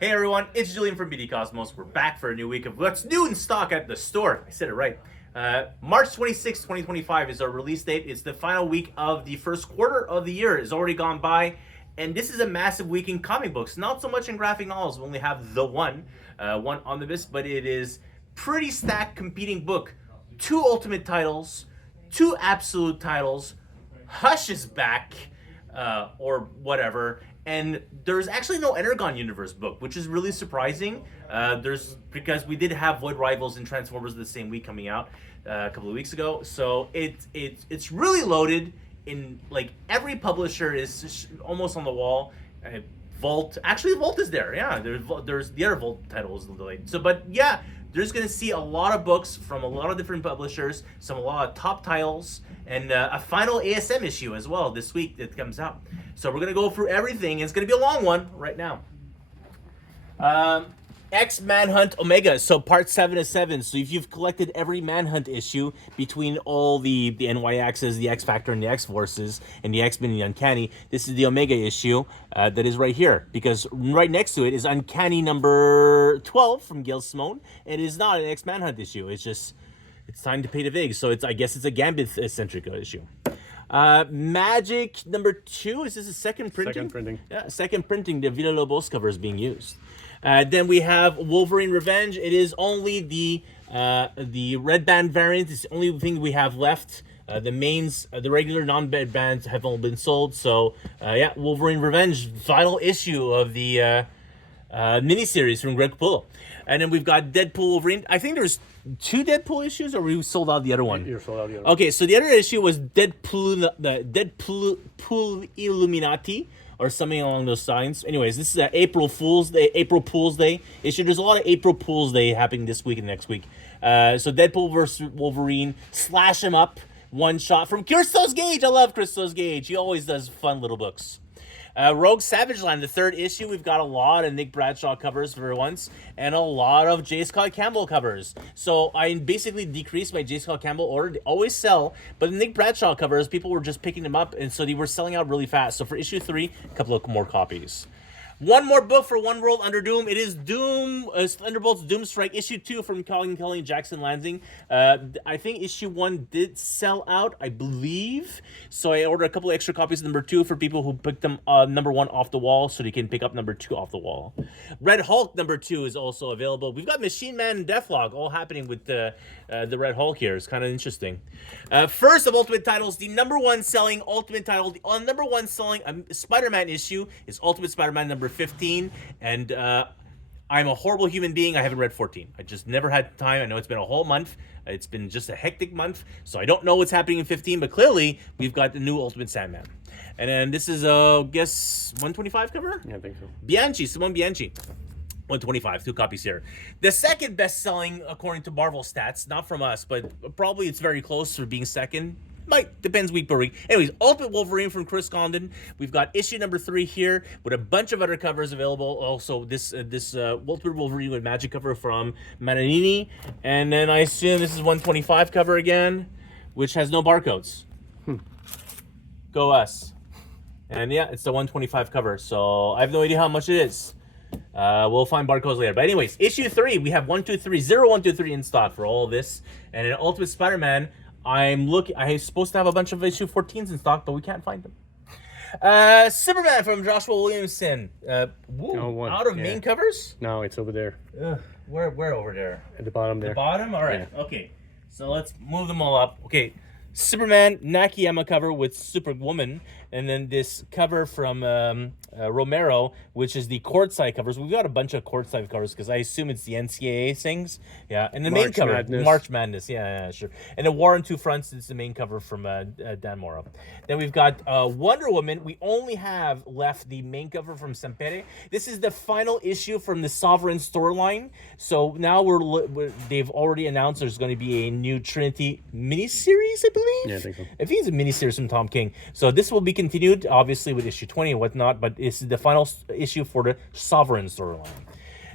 Hey everyone, it's Julian from BD Cosmos. We're back for a new week of what's new in stock at the store. I said it right. March 26, 2025 is our release date. It's the final week of the first quarter of the year. It's already gone by. And this is a massive week in comic books. Not so much in graphic novels. We only have the one omnibus, but it is pretty stacked competing book. 2 ultimate titles, 2 absolute titles. Hush is back, or whatever. And there's actually no Energon Universe book, which is really surprising. Because we did have Void Rivals and Transformers the same week coming out a couple of weeks ago. So it's really loaded. In like every publisher is almost on the wall. Vault is there. Yeah, there's the other Vault title is delayed. So, but yeah, there's gonna see a lot of books from a lot of different publishers, a lot of top titles, and a final ASM issue as well this week that comes out. So we're gonna go through everything. And it's gonna be a long one right now. X Manhunt Omega, so part 7 of 7. So if you've collected every Manhunt issue between all the NY-Axes, the X Factor, and the X Forces, and the X-Men and the Uncanny, this is the Omega issue that is right here. Because right next to it is Uncanny number 12 from Gail Simone, and it is not an X Manhunt issue. It's just, it's time to pay the VIG. So I guess it's a Gambit-centric issue. Magic number 2, is this a second printing? Second printing. Yeah, second printing. The Villalobos cover is being used. Then we have Wolverine Revenge. It is only the red band variant. It's the only thing we have left. The mains, the regular non-red bands have all been sold. So yeah, Wolverine Revenge, final issue of the miniseries from Greg Capullo. And then we've got Deadpool Wolverine. I think there's 2 Deadpool issues, or we sold out the other one? You're sold out the other one. Okay, so the other issue was Deadpool Illuminati, or something along those lines. Anyways, this is an April Fool's Day issue. There's a lot of April Fool's Day happening this week and next week. So Deadpool versus Wolverine, slash him up, one shot from Christos Gage. I love Christos Gage. He always does fun little books. Rogue Savage Land, the 3rd issue. We've got a lot of Nick Bradshaw covers for once, and a lot of J. Scott Campbell covers. So I basically decreased my J. Scott Campbell order. They always sell, but the Nick Bradshaw covers, people were just picking them up, and so they were selling out really fast. So for issue 3, a couple of more copies. One more book for One World Under Doom. It is Doom, Thunderbolts Doomstrike, issue 2 from Colin Kelly and Jackson Lansing. I think issue 1 did sell out, I believe. So I ordered a couple of extra copies of number 2 for people who picked them number 1 off the wall, so they can pick up number 2 off the wall. Red Hulk number 2 is also available. We've got Machine Man and Deathlok all happening with the Red Hulk here. It's kind of interesting. First of Ultimate titles, the number 1 selling Ultimate title, the number 1 selling Spider-Man issue is Ultimate Spider-Man number 15, and I'm a horrible human being. I haven't read 14. I just never had time. I know it's been a whole month. It's been just a hectic month, so I don't know what's happening in 15, but clearly we've got the new Ultimate Sandman. And then this is guess 125 cover? Yeah, I think so. Bianchi, Simone Bianchi. 125, 2 copies here. The second best-selling, according to Marvel stats, not from us, but probably it's very close for being second. Depends week per week. Anyways, Ultimate Wolverine from Chris Condon. We've got issue number 3 here with a bunch of other covers available. Also, this Ultimate Wolverine with Magic cover from Mananini. And then I assume this is 125 cover again, which has no barcodes. Go us. And yeah, it's the 125 cover. So I have no idea how much it is. We'll find barcodes later. But anyways, issue 3, we have 0123 in stock for all of this. And in Ultimate Spider-Man, I'm supposed to have a bunch of issue 14s in stock, but we can't find them. Superman from Joshua Williamson. Out of main covers? No, it's over there. Where over there? At the bottom there. The bottom? All right. Yeah. Okay. So let's move them all up. Okay. Superman Nakayama cover with Superwoman, and then this cover from Romero, which is the courtside covers. We've got a bunch of courtside covers because I assume it's the NCAA things. Yeah, and the main cover, March Madness. Yeah, sure. And the War on Two Fronts is the main cover from Dan Mora. Then we've got Wonder Woman. We only have left the main cover from Sempere. This is the final issue from the Sovereign storyline. So now they've already announced there's going to be a new Trinity miniseries, I believe. Yeah, I think so. I think it's a miniseries from Tom King. So this will be continued, obviously, with issue 20 and whatnot, but this is the final issue for the Sovereign storyline.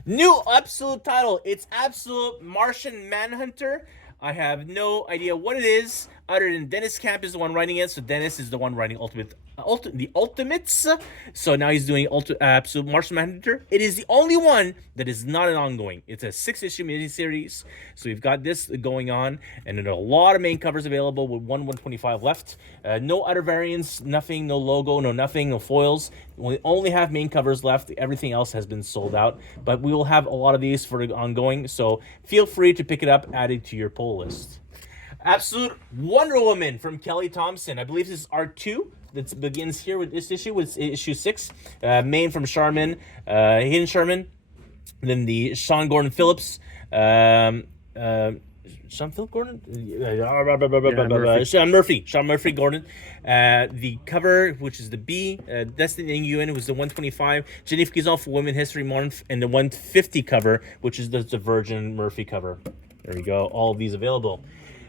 New absolute title. It's Absolute Martian Manhunter. I have no idea what it is. other than Dennis Camp is the one writing it. So Dennis is the one writing the Ultimates. So now he's doing Absolute Martian Manhunter. It is the only one that is not an ongoing. It's a 6-issue miniseries. So we've got this going on, and there are a lot of main covers available with 125 left. No other variants, nothing, no logo, no nothing, no foils. We only have main covers left. Everything else has been sold out, but we will have a lot of these for the ongoing. So feel free to pick it up, add it to your pull list. Absolute Wonder Woman from Kelly Thompson. I believe this is R2 that begins here with this issue, with issue 6. Main from Sharman, Hayden Sharman. Then the Sean Gordon Phillips. Sean Philip Gordon? Sean Murphy Gordon. The cover, which is the B. Destiny Nguyen, who's the 125. Genevieve Kizon for Women History Month. And the 150 cover, which is the Virgin Murphy cover. There we go. All of these available.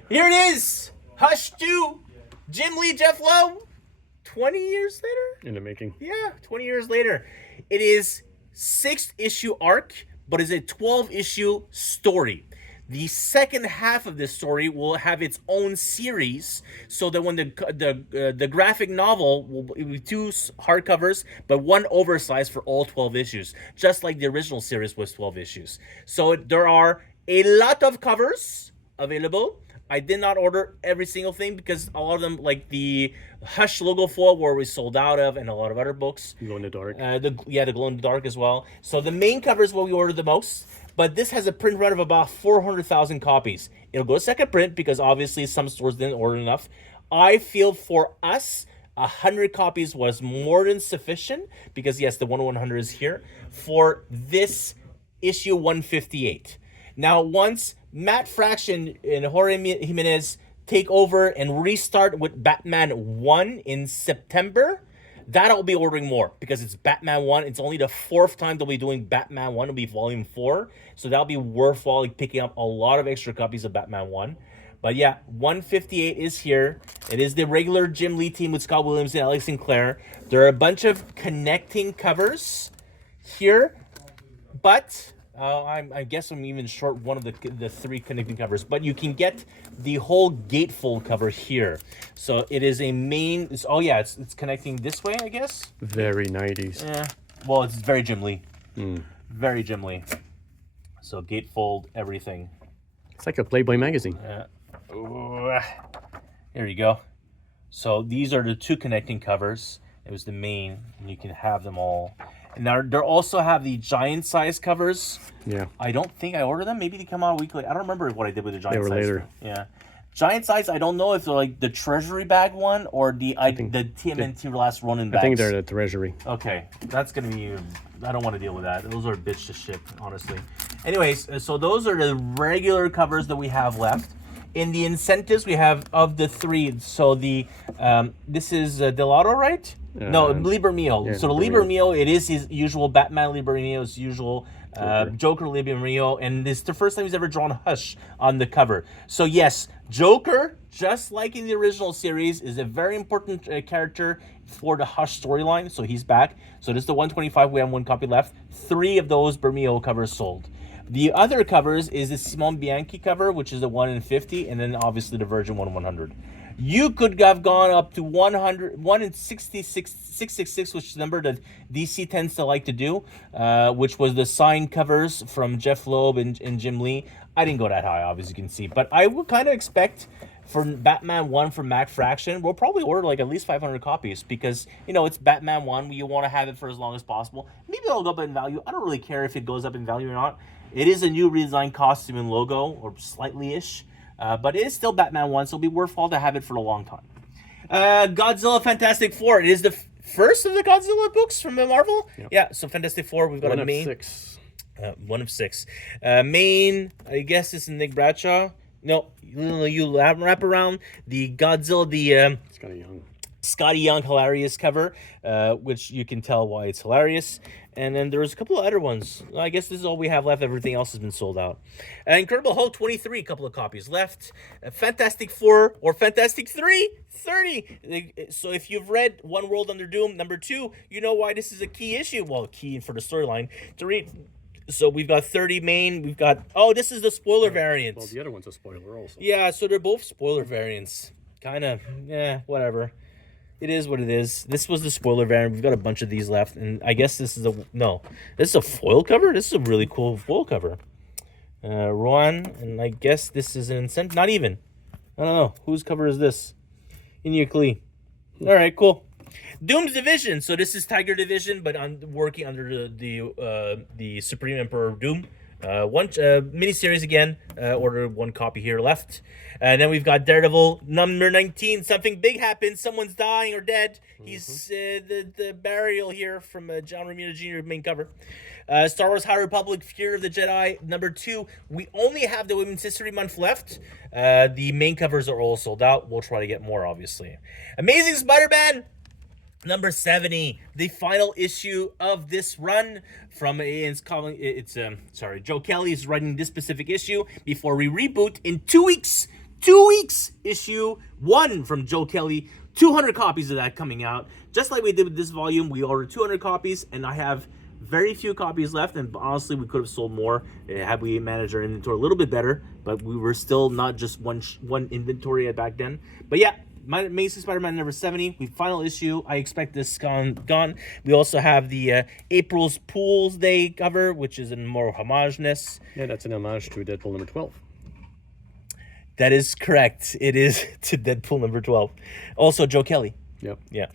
Here it is! Hush 2! Jim Lee, Jeff Lowe. 20 years later? In the making. Yeah, 20 years later. It is 6th issue arc, but it's a 12-issue story. The second half of this story will have its own series, so that when the graphic novel will be 2 hardcovers, but 1 oversized for all 12 issues, just like the original series was 12 issues. So there are a lot of covers available. I did not order every single thing because a lot of them, like the Hush logo foil, were we sold out of, and a lot of other books. Glow in the dark. The glow in the dark as well. So the main cover is what we ordered the most, but this has a print run of about 400,000 copies. It'll go second print because obviously some stores didn't order enough. I feel for us, 100 copies was more than sufficient because yes, the 1/100 is here for this issue 158. Now, once Matt Fraction and Jorge Jimenez take over and restart with Batman 1 in September, that I'll be ordering more because it's Batman 1. It's only the 4th time they'll be doing Batman 1. It'll be volume 4. So that'll be worthwhile, like, picking up a lot of extra copies of Batman 1. But yeah, 158 is here. It is the regular Jim Lee team with Scott Williams and Alex Sinclair. There are a bunch of connecting covers here, but I guess I'm even short one of the 3 connecting covers, but you can get the whole gatefold cover here. So it is a main. It's connecting this way, I guess. Very 90s. Yeah. Well, it's very Jim Lee. Very Jim Lee. So gatefold everything. It's like a Playboy magazine. Here you go. So these are the 2 connecting covers. It was the main, and you can have them all. And now they also have the giant size covers. Yeah. I don't think I ordered them. Maybe they come out a week later. I don't remember what I did with the giant size. They were later. Yeah. Giant size, I don't know if they're like the Treasury bag one or the TMNT Last Ronin bags. I think they're the Treasury. Okay. That's going to be... I don't want to deal with that. Those are a bitch to ship, honestly. Anyways, so those are the regular covers that we have left. In the incentives, we have of the 3. So the this is Delato, right? No, Liber Mio. Yeah, so the Liber Mio, it is his usual Batman Liber Mio, his usual Joker Liber Mio, and this is the first time he's ever drawn Hush on the cover. So yes, Joker, just like in the original series, is a very important character for the Hush storyline. So he's back. So this is the 125. We have 1 copy left. 3 of those Bermeo covers sold. The other covers is the Simone Bianchi cover, which is the 1 in 50, and then obviously the Virgin 1/100. You could have gone up to 1 in 666, which is the number that DC tends to like to do, which was the signed covers from Jeff Loeb and Jim Lee. I didn't go that high, obviously, you can see. But I would kind of expect for Batman 1 from Matt Fraction, we'll probably order like at least 500 copies because, you know, it's Batman 1. You want to have it for as long as possible. Maybe it'll go up in value. I don't really care if it goes up in value or not. It is a new redesigned costume and logo, or slightly-ish. But it is still Batman 1, so it'll be worthwhile to have it for a long time. Godzilla Fantastic Four. It is the first of the Godzilla books from Marvel. Yep. Yeah, so Fantastic Four, we've got a main. 6. 1 of 6. Main, I guess it's Nick Bradshaw. No, you wrap around the Godzilla, the Scotty Young hilarious cover, which you can tell why it's hilarious. And then there's a couple of other ones. I guess this is all we have left. Everything else has been sold out. Incredible Hulk 23, a couple of copies left. Fantastic Four or Fantastic 3, 30. So if you've read One World Under Doom, number 2, you know why this is a key issue. Well, key for the storyline to read. So we've got 30 main. We've got... Oh, this is the spoiler variant. Well, the other one's a spoiler also. Yeah, so they're both spoiler variants. kind of, whatever. It is what it is. This was the spoiler variant. We've got a bunch of these left, and I guess this is this is a foil cover. This is a really cool foil cover. Rouen, and I guess this is an incentive. Not even. I don't know whose cover is this. Iñaki Klee. All right, cool. Doom's Division. So this is Tiger Division, but I'm working under the Supreme Emperor Doom. One miniseries again. Ordered one copy here left. And then we've got Daredevil number 19. Something big happens. Someone's dying or dead. He's the burial here from John Romita Jr. main cover. Star Wars High Republic Fear of the Jedi number 2. We only have the Women's History Month left. The main covers are all sold out. We'll try to get more, obviously. Amazing Spider-Man number 70, the final issue of this run from Ian's calling. It's Joe Kelly's writing this specific issue before we reboot in 2 weeks. 2 weeks, issue 1 from Joe Kelly. 200 copies of that coming out. Just like we did with this volume, we ordered 200 copies, and I have very few copies left, and honestly, we could have sold more had we managed our inventory a little bit better, but we were still not just one inventory back then. But yeah, Amazing Spider-Man number 70, we final issue. I expect this gone. We also have the April's Pools Day cover, which is in more homageness. Yeah, that's an homage to Deadpool number 12. That is correct. It is to Deadpool number 12. Also, Joe Kelly. Yep. Yeah.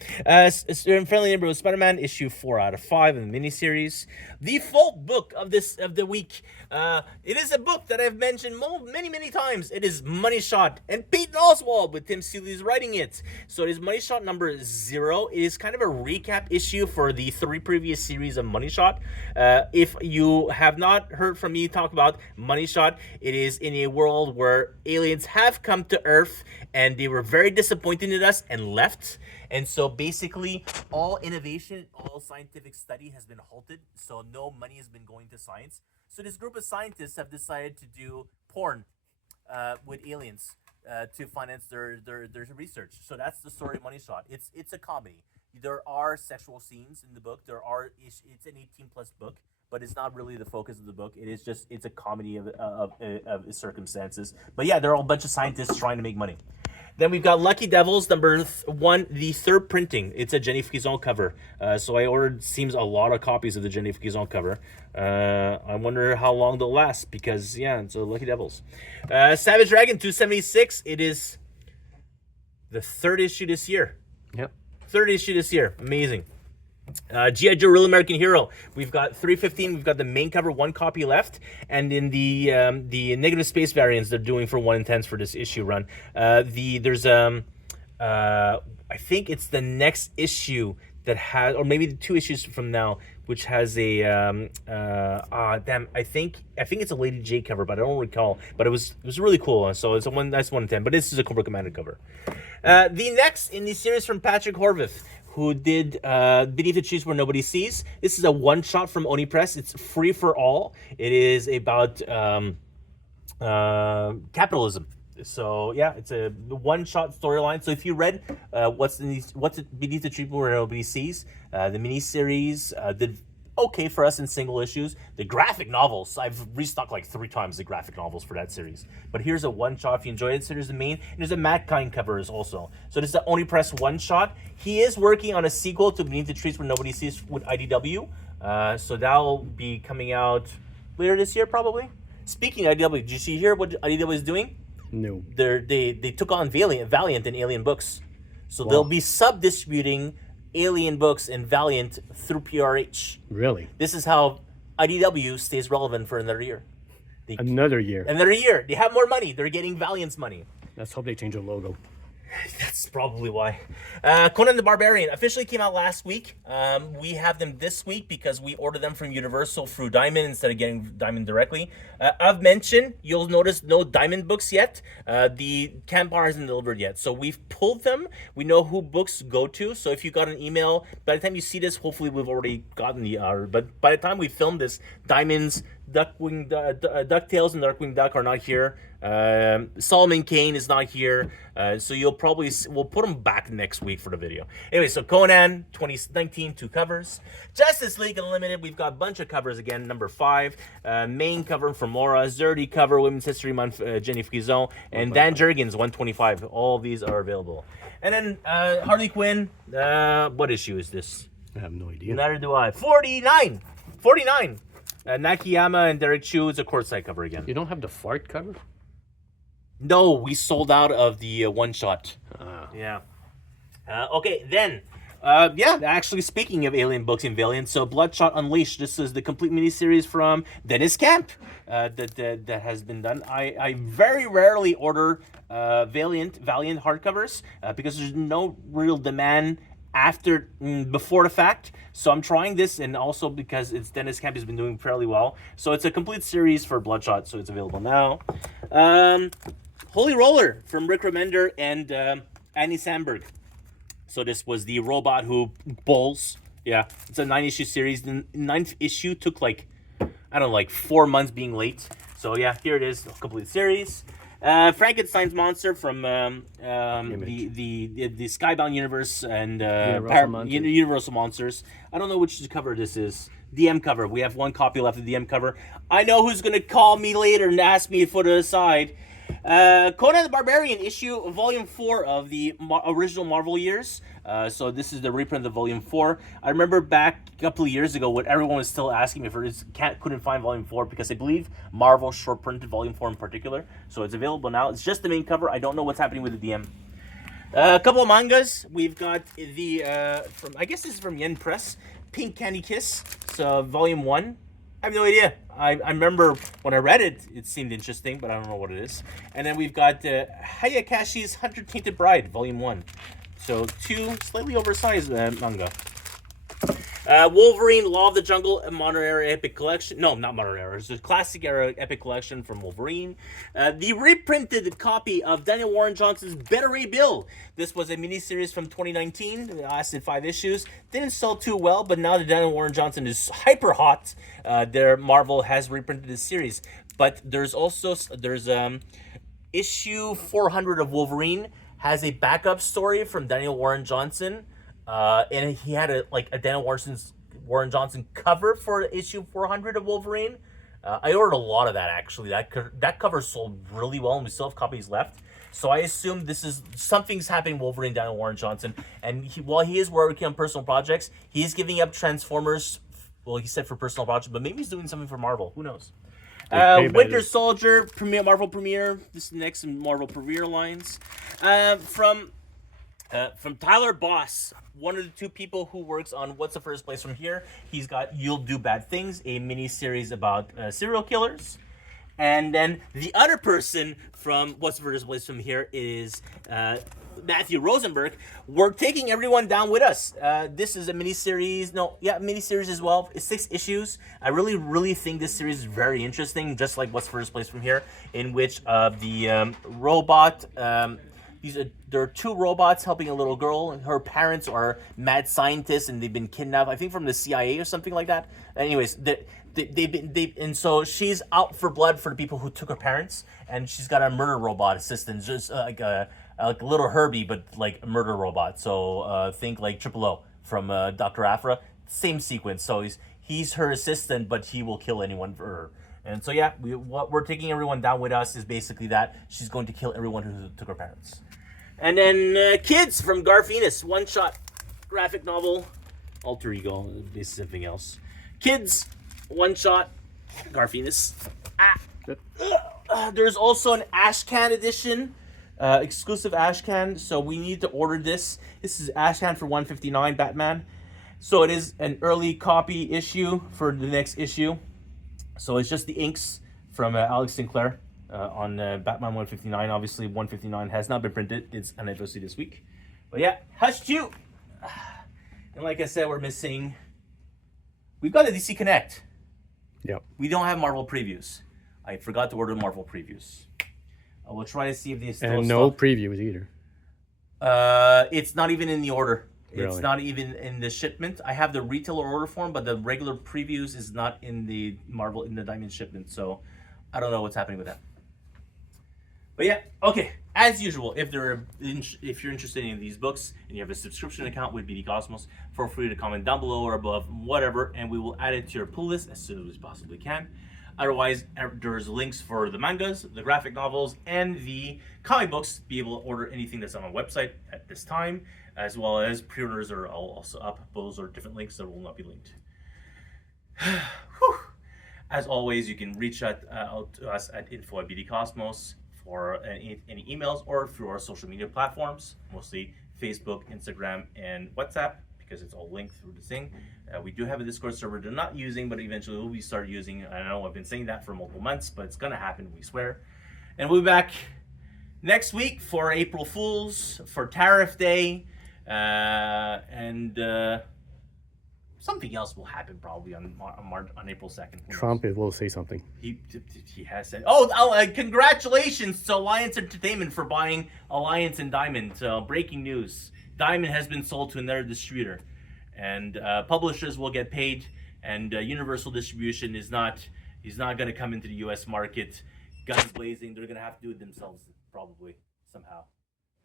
Friendly Neighborhood Spider-Man, issue 4 out of 5 in the miniseries. The folk book of the week. It is a book that I've mentioned many times. It is Money Shot, and Peyton Oswald with Tim Seeley is writing it. So it is Money Shot number 0. It is kind of a recap issue for the 3 previous series of Money Shot. If you have not heard from me talk about Money Shot, it is in a world where aliens have come to Earth and they were very disappointed in us and left. And so basically all innovation, all scientific study has been halted. So no money has been going to science. So this group of scientists have decided to do porn with aliens to finance their research. So that's the story of Money Shot. It's a comedy. There are sexual scenes in the book. It's an 18+ book, but it's not really the focus of the book. It's a comedy of circumstances. But yeah, there are a bunch of scientists trying to make money. Then we've got Lucky Devils number 1, the 3rd printing. It's a Jenny Frison cover. So I ordered, seems a lot of copies of the Jenny Frison cover. I wonder how long they'll last because, yeah, it's a Lucky Devils. Savage Dragon 276. It is the 3rd issue this year. Yep. 3rd issue this year. Amazing. G.I. Joe Real American Hero. We've got 315. We've got the main cover, 1 copy left, and in the negative space variants they're doing for 1 in 10s for this issue run. There's I think it's the next issue that has, or maybe the 2 issues from now, which has a I think it's a Lady J cover, but I don't recall. But it was really cool. So it's a nice 1 in 10. But this is a Cobra Commander cover. The next in the series from Patrick Horvath, who did Beneath the Trees Where Nobody Sees. This is a one-shot from Oni Press. It's free for all. It is about capitalism. So yeah, it's a one-shot storyline. So if you read what's Beneath the Trees Where Nobody Sees, the miniseries did okay for us in single issues. The graphic novels, I've restocked like 3 times the graphic novels for that series. But here's a one-shot if you enjoy it. So there's the main, and there's a Matt Kind cover also. So this is the Oni Press one-shot. He is working on a sequel to Beneath the Trees Where Nobody Sees with IDW. So that'll be coming out later this year probably. Speaking of IDW, did you hear what IDW is doing? No. They took on Valiant and Alien Books. So they'll be sub-distributing Alien Books and Valiant through PRH. Really? This is how IDW stays relevant for another year. Another year. Another year. They have more money. They're getting Valiant's money. Let's hope they change the logo. That's probably why. Conan the Barbarian officially came out last week. We have them this week because we ordered them from Universal through Diamond instead of getting Diamond directly. I've mentioned, you'll notice no Diamond books yet. The Camp Bar hasn't delivered yet. So we've pulled them. We know who books go to. So if you got an email, by the time you see this, hopefully we've already gotten the but by the time we film this, Diamond's DuckTales and Darkwing Duck are not here. Solomon Kane is not here. So we'll put him back next week for the video. Anyway, so Conan 2019, 2 covers. Justice League Unlimited, we've got a bunch of covers again. Number 5, main cover from Laura, Zerdy cover, Women's History Month, Jenny Frison, and Dan Jurgens 125. All of these are available. And then Harley Quinn, what issue is this? I have no idea. Neither do I. 49. Nakayama and Derek Chu is a courtside cover again. You don't have the fart cover? No, we sold out of the one shot. Yeah. Okay, then. Actually, speaking of Alien books and Valiant, so Bloodshot Unleashed. This is the complete miniseries from Dennis Camp that has been done. I very rarely order Valiant hardcovers because there's no real demand before the fact. So I'm trying this, and also because it's Dennis Camp has been doing fairly well. So it's a complete series for Bloodshot, so it's available now. Holy Roller from Rick Remender and Andy Samberg. So this was the robot who bowls. Yeah, it's a 9-issue series. The 9th issue took like 4 months being late. So yeah, here it is, a complete series. Frankenstein's Monster from the Skybound universe and Universal Monsters. I don't know which cover this is. DM cover. We have one copy left of the DM cover. I know who's gonna call me later and ask me to put it aside. Conan the Barbarian volume 4 of the original Marvel years. So this is the reprint of volume 4. I remember back a couple of years ago when everyone was still asking me for it. Couldn't find volume 4 because I believe Marvel short printed volume 4 in particular. So it's available now. It's just the main cover. I don't know what's happening with the DM. A couple of mangas. We've got I guess this is from Yen Press, Pink Candy Kiss. So volume 1. I have no idea. I remember when I read it, it seemed interesting, but I don't know what it is. And then we've got Hayakashi's Hunter Tainted Bride, Volume 1. So 2 slightly oversized manga. Wolverine, Law of the Jungle, a Modern Era Epic Collection. No, not Modern Era. It's a Classic Era Epic Collection from Wolverine. The reprinted copy of Daniel Warren Johnson's Better Ray Bill. This was a miniseries from 2019. It lasted 5 issues. Didn't sell too well, but now that Daniel Warren Johnson is hyper hot, Marvel has reprinted this series. But there's issue 400 of Wolverine has a backup story from Daniel Warren Johnson. And he had a Daniel Warren Johnson cover for issue 400 of Wolverine. I ordered a lot of that, actually. That cover sold really well, and we still have copies left. So I assume something's happening with Wolverine, Daniel Warren Johnson. And while he is working on personal projects, he's giving up Transformers. Well, he said for personal projects, but maybe he's doing something for Marvel. Who knows? Winter Soldier, Marvel Premiere. This is the next in Marvel Premiere lines. From Tyler Boss, one of the 2 people who works on What's the First Place from Here. He's got You'll Do Bad Things, a mini-series about serial killers. And then the other person from What's the First Place from Here is Matthew Rosenberg. We're taking everyone down with us. This is a mini-series. Mini-series as well. It's 6 issues. I really, really think this series is very interesting, just like What's the First Place from Here, in which the robot... there are 2 robots helping a little girl, and her parents are mad scientists, and they've been kidnapped, I think from the CIA or something like that. Anyways, and so she's out for blood for the people who took her parents, and she's got a murder robot assistant, just like a little Herbie, but like a murder robot. So think like Triple O from Dr. Aphra, same sequence. So he's her assistant, but he will kill anyone for her. And so yeah, what we're taking everyone down with us is basically that she's going to kill everyone who took her parents. And then Kids from Garth Ennis, one-shot graphic novel, alter ego, this is something else. Kids, one-shot, Garth Ennis. There's also an Ashcan edition, exclusive Ashcan, so we need to order this. This is Ashcan for $159, Batman. So it is an early copy issue for the next issue. So it's just the inks from Alex Sinclair. On Batman 159. Obviously, 159 has not been printed. It's anniversary this week. But yeah, Hush 2. And like I said, we've got a DC Connect. Yep. We don't have Marvel previews. I forgot to order Marvel previews. I will try to see if they still no previews either. It's not even in the order. It's Really? not even in the shipment. I have the retailer order form, but the regular previews is not in the Diamond shipment. So I don't know what's happening with that. But yeah, okay. As usual, if you're interested in these books and you have a subscription account with BD Cosmos, feel free to comment down below or above, whatever, and we will add it to your pull list as soon as we possibly can. Otherwise, there's links for the mangas, the graphic novels, and the comic books to be able to order anything that's on our website at this time, as well as pre-orders are also up. Those are different links that will not be linked. As always, you can reach out to us at info@bdcosmos for any emails or through our social media platforms, mostly Facebook, Instagram, and WhatsApp, because it's all linked through the thing. We do have a Discord server they're not using, but eventually we'll start using. I know I've been saying that for multiple months, but it's gonna happen, we swear. And we'll be back next week for April Fools, for Tariff Day, and something else will happen probably on April 2nd. Trump will say something. He has said, congratulations to Alliance Entertainment for buying Alliance and Diamond. Breaking news. Diamond has been sold to another distributor. And publishers will get paid, and Universal Distribution is not going to come into the U.S. market guns blazing. They're going to have to do it themselves, probably, somehow.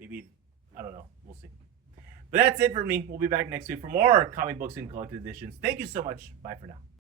Maybe, I don't know. We'll see. But that's it for me. We'll be back next week for more comic books and collected editions. Thank you so much. Bye for now.